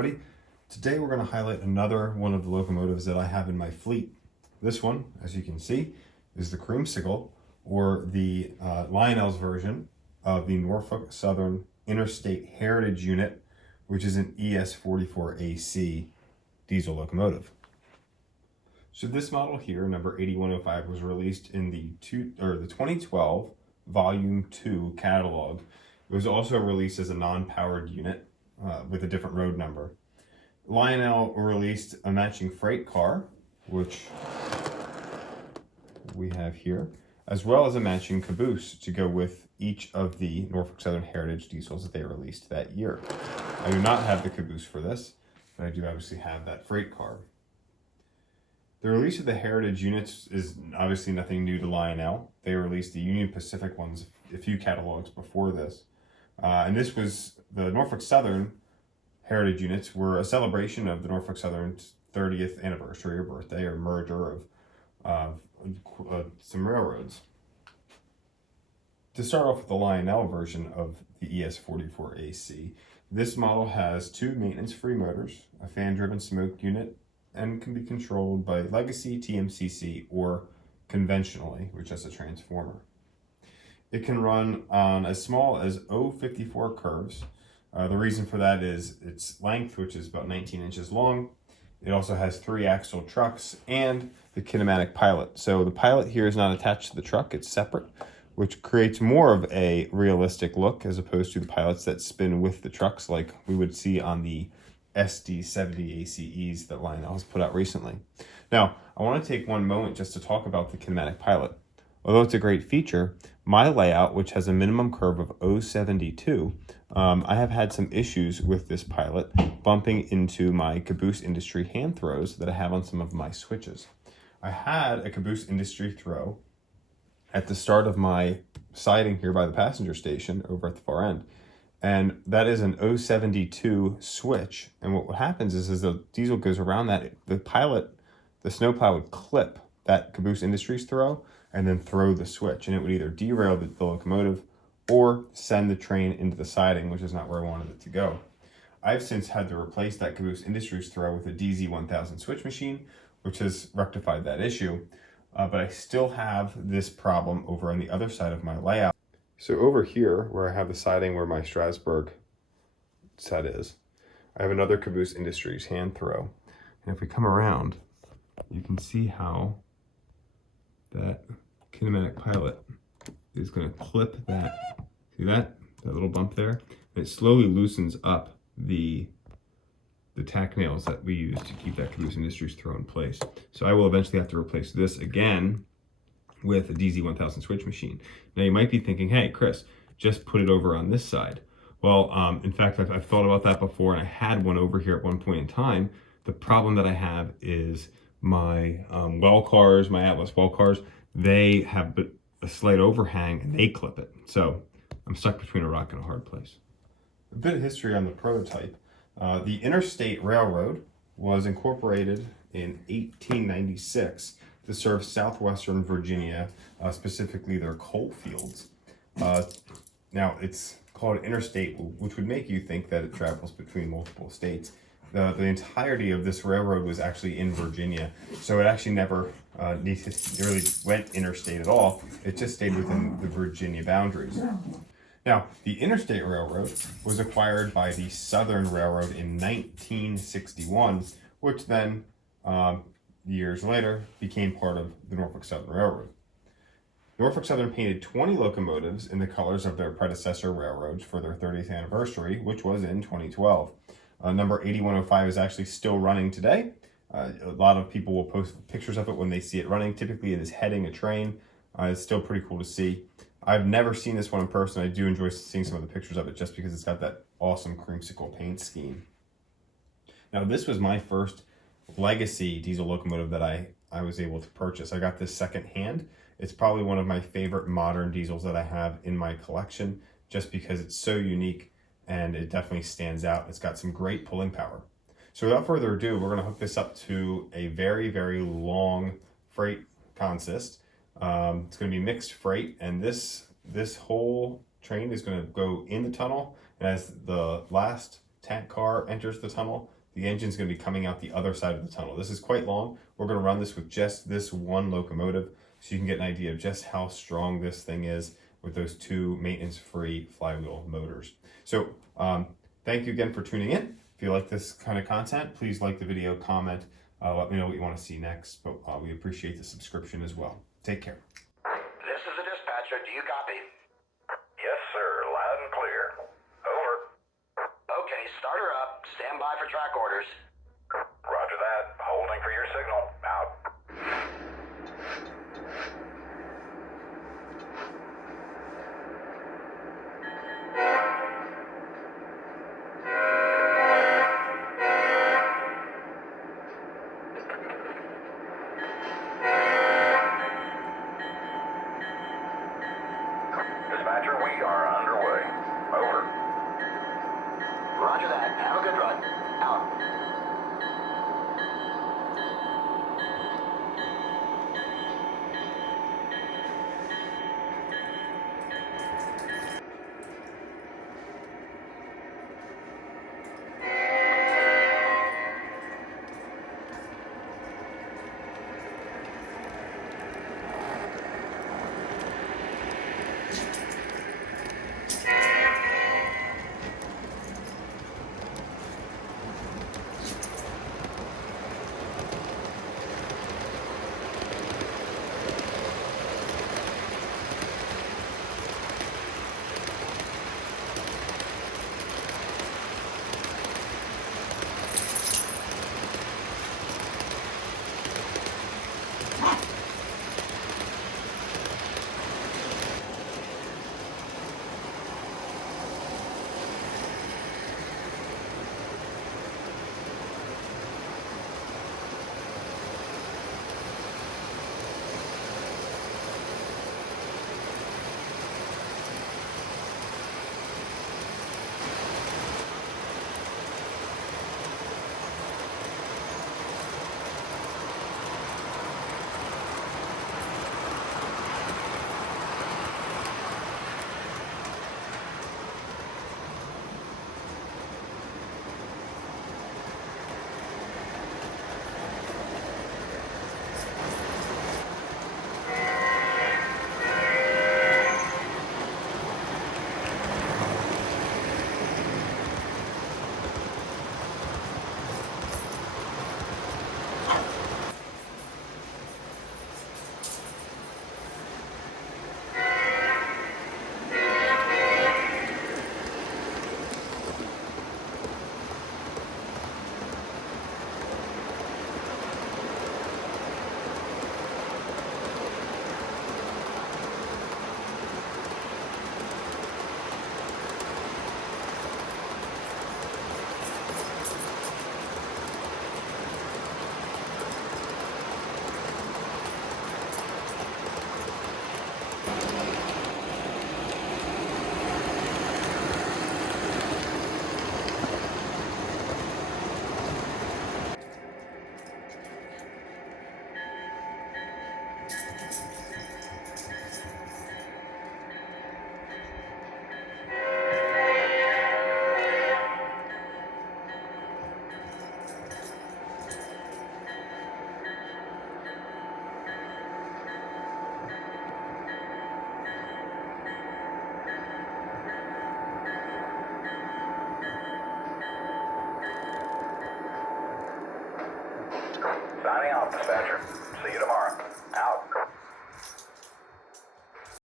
everybody. Today we're going to highlight another one of the locomotives that I have in my fleet. This one, as you can see, is the Creamsicle, or the Lionel's version of the Norfolk Southern Interstate Heritage Unit, which is an ES44ac diesel locomotive. So this model here, number 8105, was released in the 2012 Volume 2 catalog. It was also released as a non-powered unit with a different road number. Lionel released a matching freight car, which we have here, as well as a matching caboose to go with each of the Norfolk Southern Heritage diesels that they released that year. I do not have the caboose for this, but I do obviously have that freight car. The release of the Heritage units is obviously nothing new to Lionel. They released the Union Pacific ones a few catalogs before this. And this was the Norfolk Southern Heritage units were a celebration of the Norfolk Southern's 30th anniversary or birthday or merger of some railroads. To start off with the Lionel version of the ES44ac, this model has two maintenance-free motors, a fan-driven smoke unit, and can be controlled by legacy, TMCC, or conventionally, which is a transformer. It can run on as small as 0.54 curves. The reason for that is its length, which is about 19 inches long. It also has 3 axle trucks and the Kinematic Pilot. So the Pilot here is not attached to the truck, it's separate, which creates more of a realistic look as opposed to the pilots that spin with the trucks like we would see on the SD70 ACEs that Lionel has put out recently. Now, I want to take one moment just to talk about the Kinematic Pilot. Although it's a great feature, my layout, which has a minimum curve of 0.72, I have had some issues with this Pilot bumping into my Caboose Industry hand throws that I have on some of my switches. I had a Caboose Industry throw at the start of my siding here by the passenger station over at the far end. And that is an 0.72 switch. And what happens is as the diesel goes around that, the Pilot, the snowplow would clip that Caboose Industries throw and then throw the switch. And it would either derail the locomotive or send the train into the siding, which is not where I wanted it to go. I've since had to replace that Caboose Industries throw with a DZ1000 switch machine, which has rectified that issue. But I still have this problem over on the other side of my layout. So over here, where I have the siding where my Strasbourg set is, I have another Caboose Industries hand throw. And if we come around, you can see how that Kinematic Pilot is going to clip that. See that little bump there? And it slowly loosens up the tack nails that we use to keep that Caboose Industries throw in place. So I will eventually have to replace this again with a DZ1000 switch machine. Now you might be thinking, hey Chris, just put it over on this side. Well, in fact, I've thought about that before, and I had one over here at one point in time. The problem that I have is my well cars, my Atlas well cars, they have a slight overhang and they clip it. So I'm stuck between a rock and a hard place. A bit of history on the prototype. The Interstate Railroad was incorporated in 1896 to serve southwestern Virginia, specifically their coal fields. Now, it's called Interstate, which would make you think that it travels between multiple states. The entirety of this railroad was actually in Virginia, so it actually never really went interstate at all. It just stayed within the Virginia boundaries. Now, the Interstate Railroad was acquired by the Southern Railroad in 1961, which then years later became part of the Norfolk Southern Railroad. Norfolk Southern painted 20 locomotives in the colors of their predecessor railroads for their 30th anniversary, which was in 2012. Number 8105 is actually still running today. A lot of people will post pictures of it when they see it running. Typically it is heading a train. It's still pretty cool to see. I've never seen this one in person. I do enjoy seeing some of the pictures of it just because it's got that awesome creamsicle paint scheme. Now this was my first legacy diesel locomotive that I was able to purchase. I got this second hand. It's probably one of my favorite modern diesels that I have in my collection just because it's so unique and it definitely stands out. It's got some great pulling power. So without further ado, we're going to hook this up to a very, very long freight consist. It's going to be mixed freight, and this whole train is going to go in the tunnel, and as the last tank car enters the tunnel, the engine's going to be coming out the other side of the tunnel. This is quite long. We're going to run this with just this one locomotive so you can get an idea of just how strong this thing is with those two maintenance-free flywheel motors. So thank you again for tuning in. If you like this kind of content, please like the video, comment, let me know what you want to see next, but we appreciate the subscription as well. Take care. This is the dispatcher. Do you copy? Yes, sir. Loud and clear. Over. Okay, start her up. Stand by for track orders. Roger that. Holding for your signal. Out. Dispatcher, we are underway. Over. Roger that. Have a good run. Out. Signing off, dispatcher. See you tomorrow. Out.